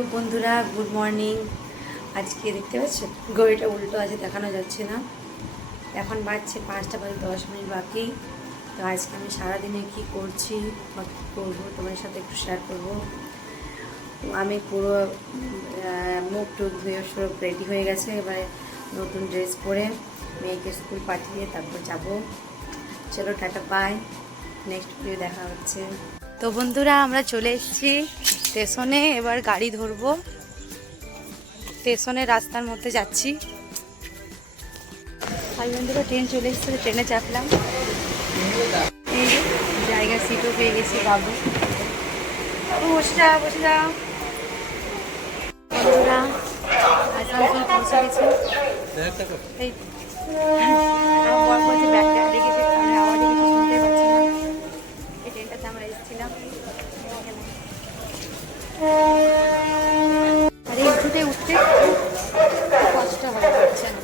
তো বন্ধুরা good morning. আজকে দেখতে পাচ্ছ ঘড়িটা উল্টো আছে, দেখানো যাচ্ছে না। এখন বাজছে 5টা বাজে 10 মিনিট বাকি। তো আজকে আমি সারাদিনে কি করছি বা কী করবো তোমার সাথে একটু শেয়ার করব। আমি পুরো মুখ টুক ধুয়ে সব রেডি হয়ে গেছে। এবারে নতুন ড্রেস পরে মেয়েকে স্কুল পাঠিয়ে তারপর যাব। চলো টাটা বাই, নেক্সট ভিডিও দেখা হচ্ছে। তো বন্ধুরা আমরা চলে এসেছি স্টেশনে, এবার গাড়ি ধরবো। স্টেশনের রাস্তার মধ্যে যাচ্ছি। ভাই বন্ধুরা ট্রেন চলে এসেছে, ট্রেনে চাপলাম। এই জায়গা সিটও পেয়ে গেছি, বাবু বসে যাও বসে যাও। বন্ধুরা আসানসোল পৌঁছে গেছি। এই বল বলছে ব্যাগটা রেখেছি, আমি আওয়াজে কিছু শুনতে পাচ্ছি না। এই ট্রেনটাতে আমরা এসেছিলাম। আর এই উঠতে উঠতে কষ্ট হয়ে যাচ্ছে না।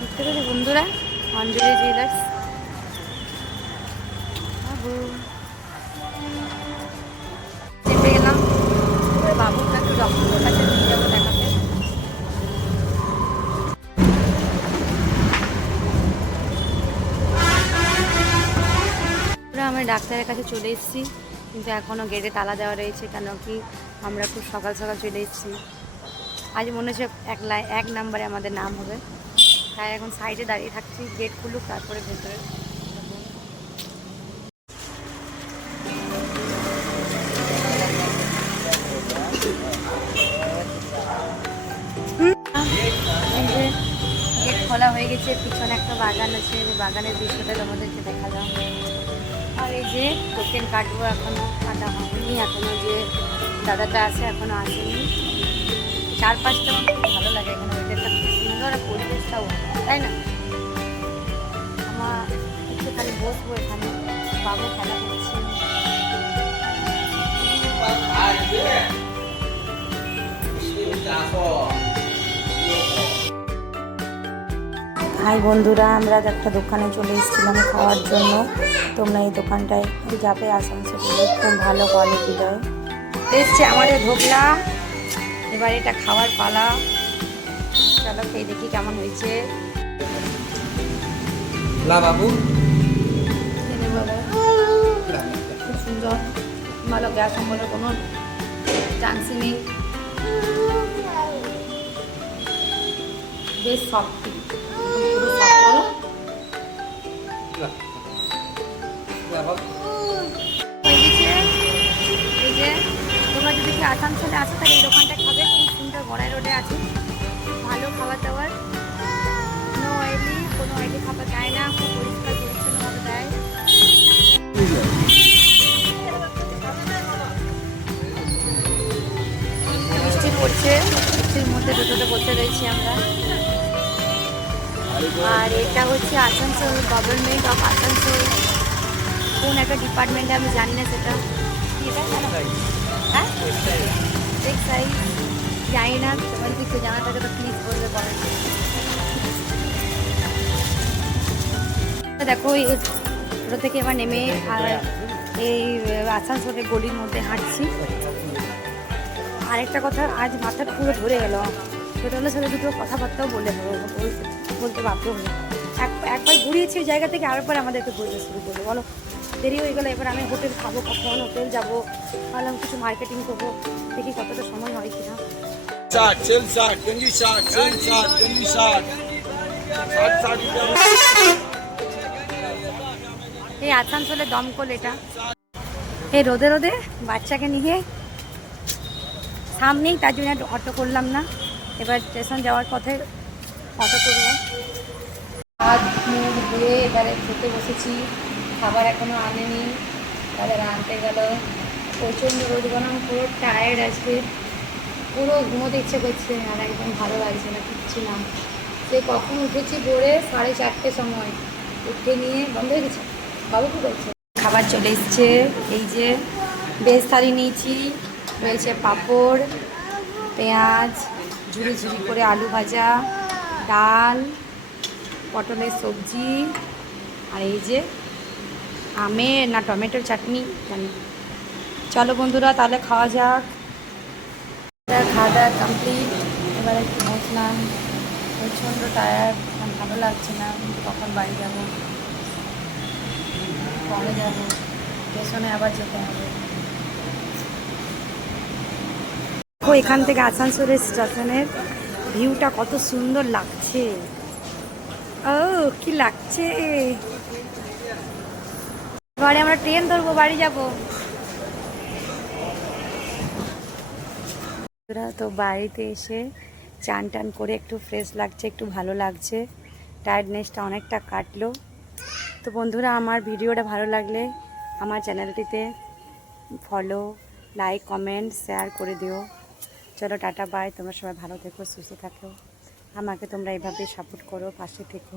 দেখতে পেলে বন্ধুরা অঞ্জলি জুয়েলার্স। চেপে গেলাম, বাবুকে একটু ডক্টরের কাছে নিয়ে যাবো দেখাতে। আমরা ডাক্তারের কাছে চলে এসেছি, কিন্তু এখনও গেটে তালা দেওয়া রয়েছে। কেন কি আমরা খুব সকাল সকাল চলে এসেছি। আজ মনে হচ্ছে এক নাম্বারে আমাদের নাম হবে, তাই এখন সাইডে দাঁড়িয়ে থাকছি। গেট খুলুক তারপরে ভেতরে। গেট খোলা হয়ে গেছে, পিছনে একটা বাগান আছে, বাগানের দৃশ্যটা তোমাদেরকে দেখা যাও। আর এই যে টোকেন কাটবো, এখনো কাটা হয়নি। এখনো যে দাদাটা আছে এখনো আসেনি। চারপাশটা আমার খুব ভালো লাগে, এখানে ওয়েদারটা খুব সুন্দর, আর পরিবেশটাও তাই না। আমার একটুখানি বসবো এখানে, বাবু খেলা করছে। হাই বন্ধুরা, আমরা একটা দোকানে চলে এসেছিলাম খাওয়ার জন্য। তোমরা এই দোকানটায় যাবে, আসানসোলে খুব ভালো কোয়ালিটি দেয়। এসছে আমাদের ধোকলা, এবার এটা খাওয়ার পালা। চলো খেয়ে দেখি কেমন হয়েছে। বাবু খুব সুন্দর, ভালো, গ্যাস অম্বলের কোনো চান্সই নেই। বেশ সফট, পুরো সফট। এই যে তোমরা যদি কি আসানসোলে আসো তাহলে এই দোকানটা খাবে, খুব সুন্দর, বড়াই রোডে আছে। ভালো খাবার দাবার, কোনো অয়েলি খাবার দেয় না, খুব পরিষ্কার পরিচ্ছন্নভাবে দেয়। বৃষ্টি পড়ছে, বৃষ্টির মধ্যে টোটোতে বসে রয়েছি আমরা। আর এটা হচ্ছে আসানসোল গভর্নমেন্ট অফ আসানসোল, কোন একটা ডিপার্টমেন্টে আমি জানি না সেটা। হ্যাঁ টেক্সটাইল, জানি না। তোমার কিছু জানা থাকে তো প্লিজ বলবে পরে। দেখো এই টোটো থেকে এবার নেমে এই আসানসোলের গলির মধ্যে হাঁটছি। আরেকটা কথা, আজ মাথাটা পুরো ধরে গেল। টোটালের সাথে দুটো কথাবার্তাও বলতে বাধ্য হলো। একবার ঘুরিয়েছি ওই জায়গা থেকে, আরেকবার আমাদেরকে ঘুরতে শুরু করলো। বলো দেরি হয়ে গেলো। এবার আমি হোটেল খাবো কখন, হোটেল যাবো, ভাবলাম কিছু মার্কেটিং করবো, দেখি কতটা সময় হয় কিনা। এই আসানসোলের দমকল এটা। এই রোদে রোদে বাচ্চাকে নিয়ে সামনেই, তার জন্য একটু অটো করলাম না। এবার স্টেশন যাওয়ার পথে অটো করবো। হাত মুখ ধুয়ে এবারে খেতে বসেছি। খাবার এখনও আনেনি, তাদের আনতে গেল। প্রচণ্ড রোদ গরম, পুরো টায়ার্ড আজকে, পুরো ঘুমোতে ইচ্ছে করছে, আর একদম ভালো লাগছে না কিচ্ছু না। সে কখন উঠেছি ভোরে 4:30 সময়, উঠে নিয়ে বন্ধ হয়ে গেছে। বাবু কী করছে? খাবার চলে এসছে। এই যে বেশ থালি নিয়েছি, রয়েছে পাঁপড়, পেঁয়াজ, ঝুড়ি ঝুড়ি করে আলু ভাজা, ডাল, পটলের সবজি, আর এই যে আমের না টমেটোর চাটনি জানি। চলো বন্ধুরা তাহলে খাওয়া যাক। খাওয়া দাওয়া কমপ্লিট। এবার একটু বসলাম, প্রচণ্ড টায়ার্ড, ভালো লাগছে না। কখন বাড়ি যাব, পরে যাব, স্টেশনে আবার যেতে হবে। দেখো এখান থেকে আসানসোলের স্টেশনের ভিউটা কত সুন্দর লাগছে। ও কি লাগছে। এবারে আমরা ট্রেন ধরবো, বাড়ি যাব। তো বাড়িতে এসে চান টান করে একটু ফ্রেশ লাগছে, একটু ভালো লাগছে, টায়ার্ডনেসটা অনেকটা কাটলো। তো বন্ধুরা আমার ভিডিওটা ভালো লাগলে আমার চ্যানেলটিতে ফলো, লাইক, কমেন্ট, শেয়ার করে দিও। চলো টাটা বাই, তোমরা সবাই ভালো থেকো, সুস্থ থাকো, আমাকে তোমরা এইভাবে সাপোর্ট করো, পাশে থেকো।